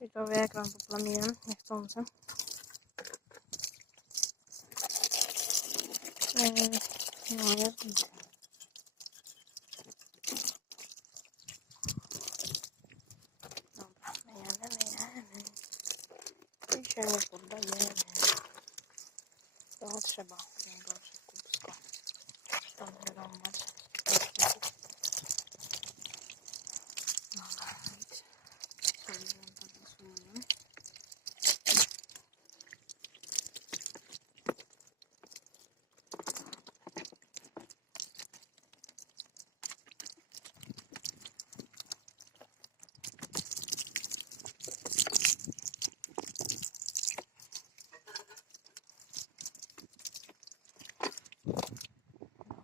I to ekran poplamiłem, niechcący. Yy, No, jest git. Dobra, myjemy, myjemy. I się nie poddajemy. To trzeba najgorsze kubsko. Tam wyrąbać. Dobra, nic. Sobie ją podpisuję.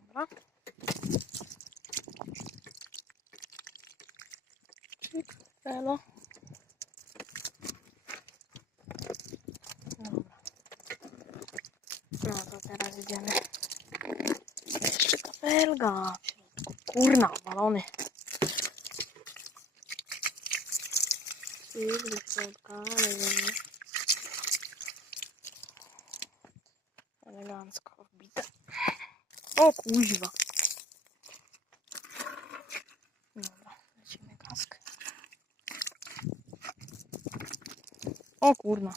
Dobra. Czyk, elo. Dobra. No to teraz idziemy. Jeszcze kafelga w środku. Kurna, balony. Do środka, leżymy. Elegancko wbite. O kuźwa. Dobra, lecimy kask. O kurna.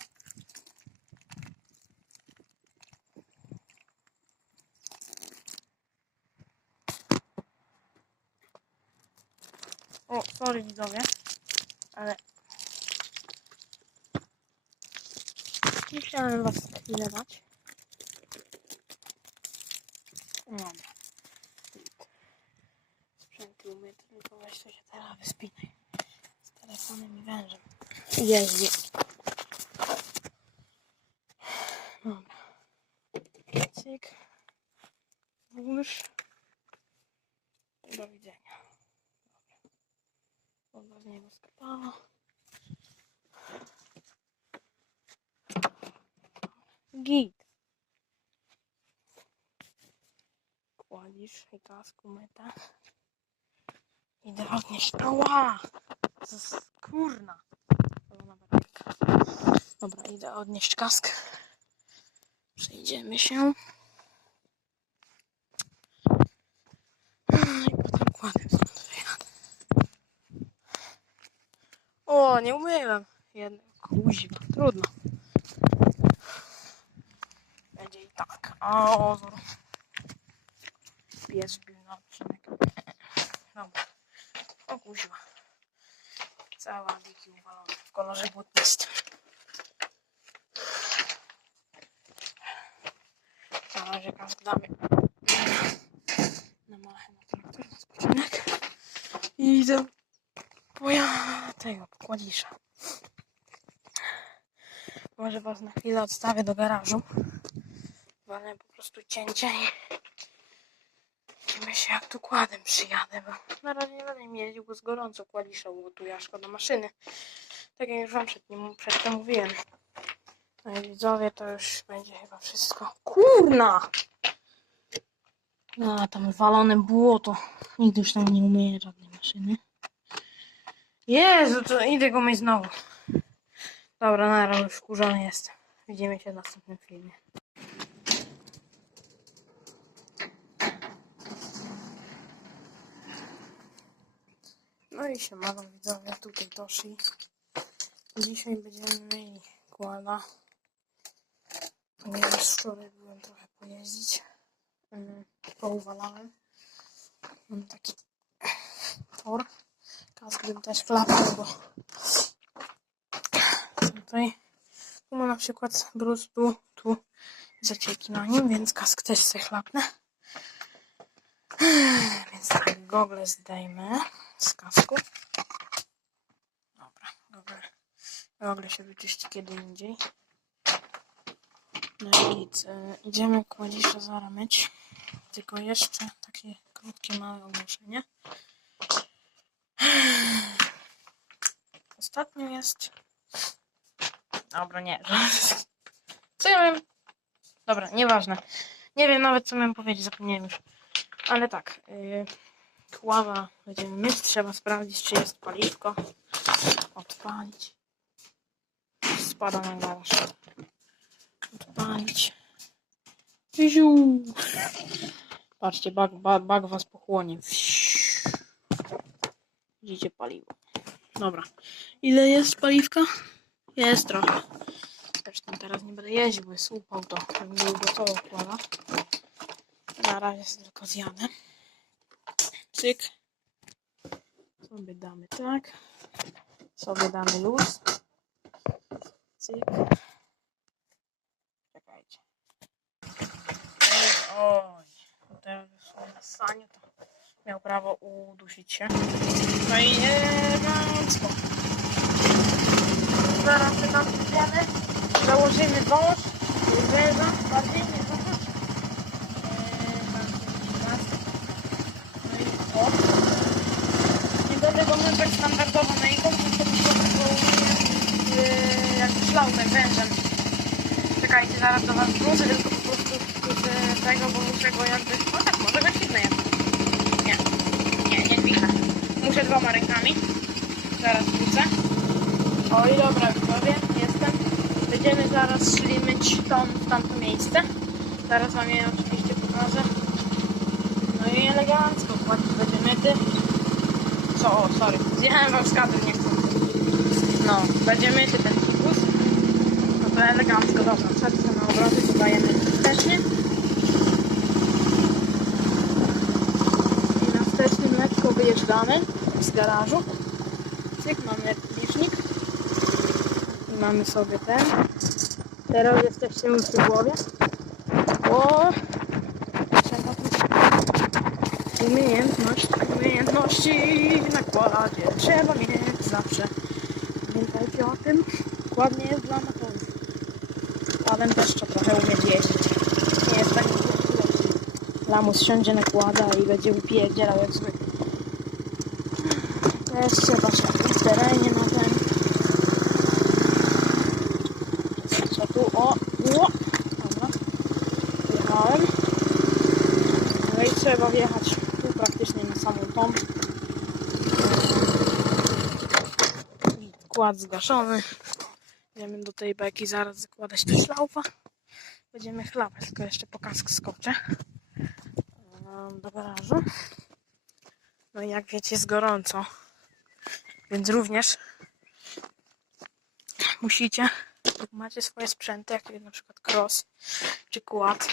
O, sorry widzowie, ale nie was chwilę dać. No. Sprzęty umyte, tylko weź to się teraz wyspinaj. Z telefonem i wężem. Jeździ. Dobra. Cyk. Włóż. I do widzenia. Dobra. Woda z niego skapała. Git. Kładzisz i kasku meta. Idę odnieść. Ała! Z- Kurna. Dobra, idę odnieść kask. Przejdziemy się. No i potem kładę. O, nie umyłem. Jedno. Kuźwa, trudno. Będzie i tak. A, ozor. Pies wbił na odcinek. Dobra. O. Cała diki uwalona w kolorze błotnistym. Na razie kask damy na machę na traktor na spoczynek. I idę po ja tego pokładisza. Może was na chwilę odstawię do garażu. Walę po prostu cięcie i Widzimy się jak tu przyjadę, bo na razie nie będę jeździł, bo z gorąco kładisza bo tu Jaszko do maszyny. Tak jak już wam przed nim, przedtem mówiłem. No i widzowie, to już będzie chyba wszystko. Kurna! No, tam walone błoto. Nigdy już tam nie umyję żadnej maszyny. Jezu, to idę go myć znowu. Dobra, na razie już wkurzony jestem. Widzimy się w następnym filmie. No i się mało widzowie, tutaj Toshi. Dzisiaj będziemy mieli kłada. Ponieważ wczoraj byłem trochę pojeździć. Mm, Pouwalałem. Mam taki tor. Kask bym też klapnął, bo tutaj tu ma na przykład bruz, tu, tu zacieki na nim, więc kask też sobie chlapnę. Więc tak, gogle zdejmę z kasku. Dobra, gogle, gogle się wyczyści kiedy indziej. No i nic, e, idziemy kładzisze zaraz myć. Tylko jeszcze takie krótkie, małe ogłoszenie. Ostatnio jest... Dobra, nie. Co ja miałem... Dobra, nieważne. Nie wiem nawet co miałem powiedzieć, zapomniałem już. Ale tak, yy, kława będziemy myć, trzeba sprawdzić czy jest paliwko. Odpalić. spada na garaż. Odpalić. Ziu. Patrzcie, bag, bag, bag was pochłonie. Widzicie paliwo. Dobra. Ile jest paliwka? Jest trochę. Zresztą teraz nie będę jeździł, bo jest upał to. Bym był gotowy układa. Na razie tylko zjadę. Cyk. Sobie damy tak. Sobie damy luz. Cyk. Czekajcie. Oj, już na sanie to miał prawo udusić się. No i elegancko. Zaraz się tam idziemy. Założymy wąż. Węża. Bardziej nie wąż. No i o. Nie będę go myjką, tylko po prostu yy, jak szlautem, wężem. Czekajcie, zaraz do was wrócę, tylko po prostu z tego, bo muszę go jakby... No tak, może go dźwignę jakby. Nie, nie, nie dźwignę. Muszę dwoma rękami. Zaraz wrócę. Oj, dobra, widzowie, jestem. Będziemy zaraz szli myć tą w tamto miejsce. Zaraz wam je oczywiście pokażę. No i elegancko, płacić będzie myty. Co, o, sorry, zjechałem wam z kadru, nie chcę. No, będzie myty ten fikus. No to elegancko, dobra, serce na obroty, dodajemy wstecznie. I na wstecznym lekko wyjeżdżamy z garażu. Cyk, mamy licznik. I mamy sobie ten. Teraz jesteście już przy głowie. O! Trzeba tu umiejętność, umiejętności na kładzie. Trzeba mieć zawsze. Pamiętajcie o tym. Dokładnie jest dla amatorów. Panem też trzeba trochę umieć jeździć. Nie jest tak Lamus wszędzie nakłada i będzie upierdzielał jak zwykle. Też trzeba się w terenie na ten. Co tu? O! o. No i trzeba wjechać tu praktycznie na samą tą. Kład zgaszony. Idziemy do tej beki zaraz zakładać tu szlaufa. Będziemy chlapać, tylko jeszcze po kask skoczę. Do garażu. No i jak wiecie jest gorąco. Więc również musicie, jak macie swoje sprzęty, jak na przykład cross czy kład,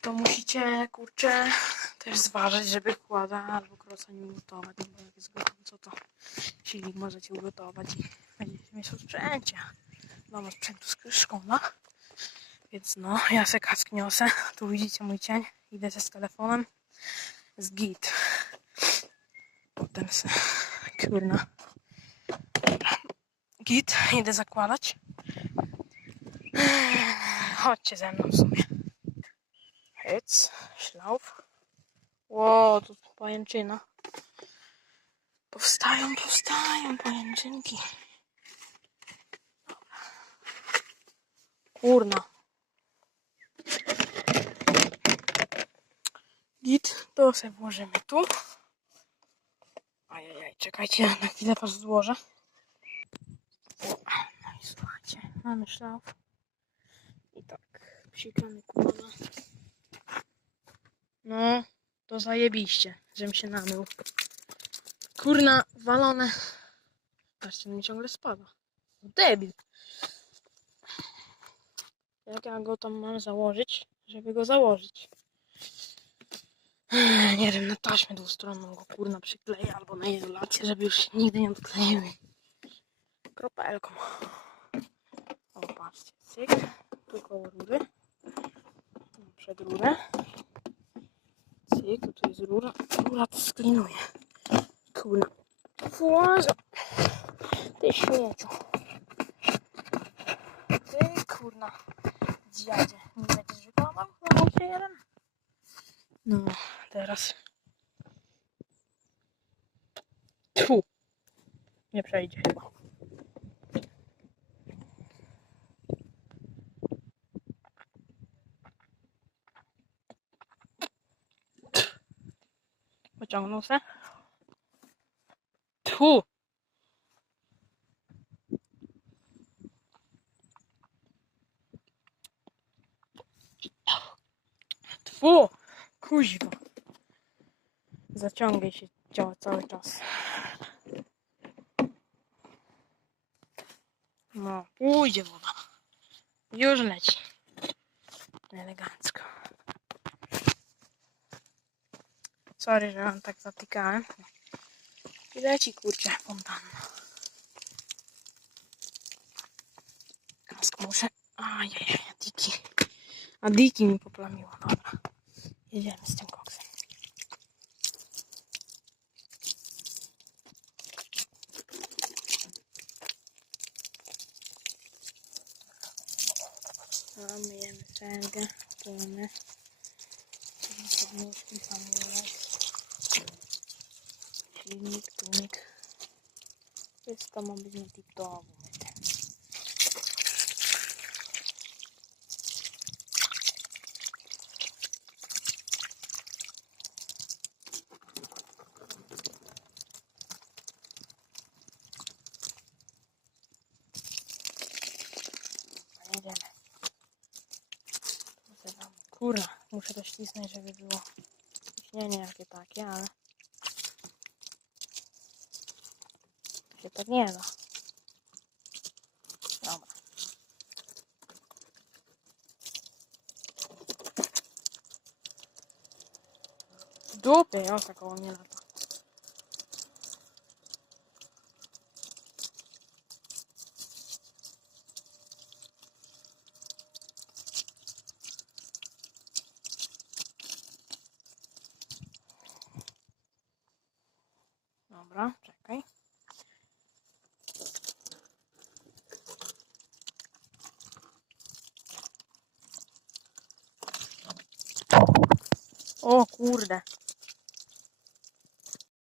to musicie, kurczę, też zważyć, żeby kłada albo crossa nie ugotować, no bo jak jest gorąco, to silnik możecie ugotować i będziecie mieć w sprzęcie. Domu sprzętu sk- szkoda. Więc no, ja se kask niosę. Tu widzicie mój cień. Idę ze z telefonem. Z git. Potem se... Kurna. Git. Idę zakładać. Chodźcie ze mną w sumie. Hyc. Szlauf. Ło, tu pajęczyna. Powstają, powstają pajęczynki. Kurna. Git, to sobie włożymy tu. Ajajaj, czekajcie, na chwilę was złożę. No i słuchajcie, mamy szlaf. I tak, psikamy kłada. No, to zajebiście, żebym się namył. Kurna, walone. Patrzcie, mi ciągle spada. Debil. Jak ja go tam mam założyć, żeby go założyć? Nie wiem, na taśmę dwustronną go kurna przykleję albo na izolację, żeby już się nigdy nie odkleiły. Kropelką. O, patrzcie, cyk. Tu koło rury. Przed rurę. Cyk, tu jest rura. Rura to sklinuje. Kurna. Fuaza. Ty śmieciu. Ty kurna. Dziadzie. Nie będziesz wykładał na aucie jeden? No, teraz. Tfu. Nie przejdzie chyba. Pociągnął Tchu! Tfu! Kuźwa! Zaciągaj się działa cały czas. No, ujdzie woda. Już leci. Elegancko. Sorry, że wam tak zatykałem. Leci kurczę fontanna. Kask muszę. Ajajaj, a diki. A diki mi poplamiło. Dobra. Jedziemy z tym koksem. A myjemy sęgę, płyny. Podnieśli hamulec. Silnik. Wszystko ma być na. Jedziemy. Kurwa, muszę to ścisnąć, żeby było ciśnienie jakie takie, ale się nie da. Dobra. Dupy, o tak koło mnie lata. Dobra, czekaj. O kurde.